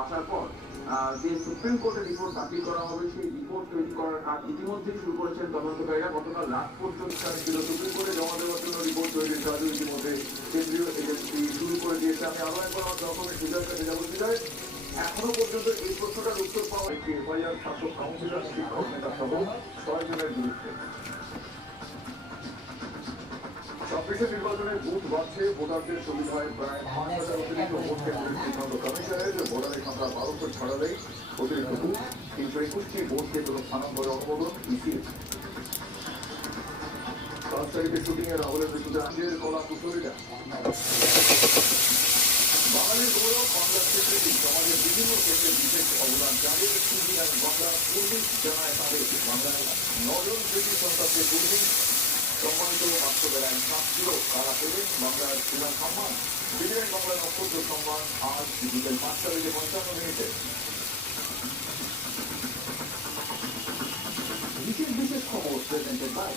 আসার পর যে সুপ্রিম কোর্টের রিপোর্ট দাখিল করা হবে সেই রিপোর্ট তৈরি করার কাজ ইতিমধ্যেই শুরু করেছেন তদন্তকারীরা। গতকাল রাত পর্যন্ত ছিল সুপ্রিম কোর্টে জমা দেওয়ার জন্য রিপোর্ট তৈরির কাজও ইতিমধ্যে কেন্দ্রীয় এজেন্সি শুরু করে দিয়েছে। আমি আরো একবার আমার সহকর্মী সুজয়ের কাছে যাবো। সুজয়, এখনো পর্যন্ত এই প্রশ্নটার উত্তর পাওয়া একটি এফআইআর শাসক কাউন্সিলর শিক্ষক নেতা সহ 6 জনের বিরুদ্ধে। ছাব্বিশে নির্বাচনের বুথ বাড়ছে, ভোটারদের সুবিধায় প্রায় 5,000 অতিরিক্ত ভোট কেন্দ্রের সিদ্ধান্ত কমিশনের। ভোটারের সংখ্যা 1200 ছাড়ালেই অতিরিক্ত বুথ 321টি ভোট কেন্দ্র স্থানান্তরে অনুমোদন ইসির। 5 তারিখে শুটিং এ রাহুলের মৃত্যুতে আজের কলা কুশলীরা। বাঙালির গৌরব বাংলার স্বীকৃতি, সমাজের বিভিন্ন ক্ষেত্রে বিশেষ অবদান জানিয়ে সিবিআই বাংলা পুলিশ জানায় তাদের বাংলায় 9 জন ব্রিটিশ সন্ত্রাসের কর্মী সম্মানিত বাস্তবের আইন শাস্ত্র তারা পেলেন বাংলার বিমান সম্মান। সিবিআই বাংলা নক্ষত্র সম্মান আজ বিকেল 5টা বেজে 55 মিনিটে। বিশেষ খবর প্রেজেন্টেড বাই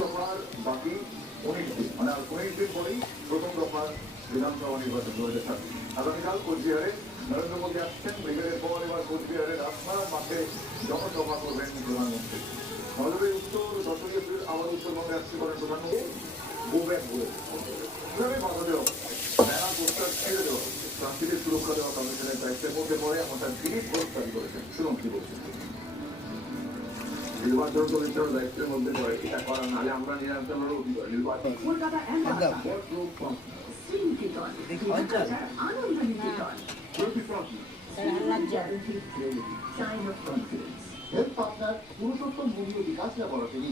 দফার বাকি 19 দিন, মানে আর 19 দিন পরেই প্রথম দফার বিধানসভা নির্বাচন 2026। আগামীকাল কোচবিহারে নরেন্দ্র মোদী আসছেন। ব্রিগেডের পর এবার কোচবিহারের রাজমার মাঠে জনসভা করবেন প্রধানমন্ত্রী। নজরে উত্তর 10 এপ্রিল আবার উত্তরবঙ্গে আসছে করেন প্রধানমন্ত্রী। গোব্যাক বলে কিভাবে বাধা দেওয়া মেলা পোস্টার ছেড়ে দেওয়া প্রার্থীদের সুরক্ষা দেওয়া কমিশনের দায়িত্বের মধ্যে পড়ে এমনটা দিলীপ ঘোষ দাবি করেছেন। শুনুন কি বলছেন। নির্বাচন কমিশনের দায়িত্বের মধ্যে পড়ে এটা করা, নাহলে আমরা নির্বাচনের অধিকার নির্বাচন আপনার পুরুষোত্তম ভূমি বিকাশ ল্যাবরেটরি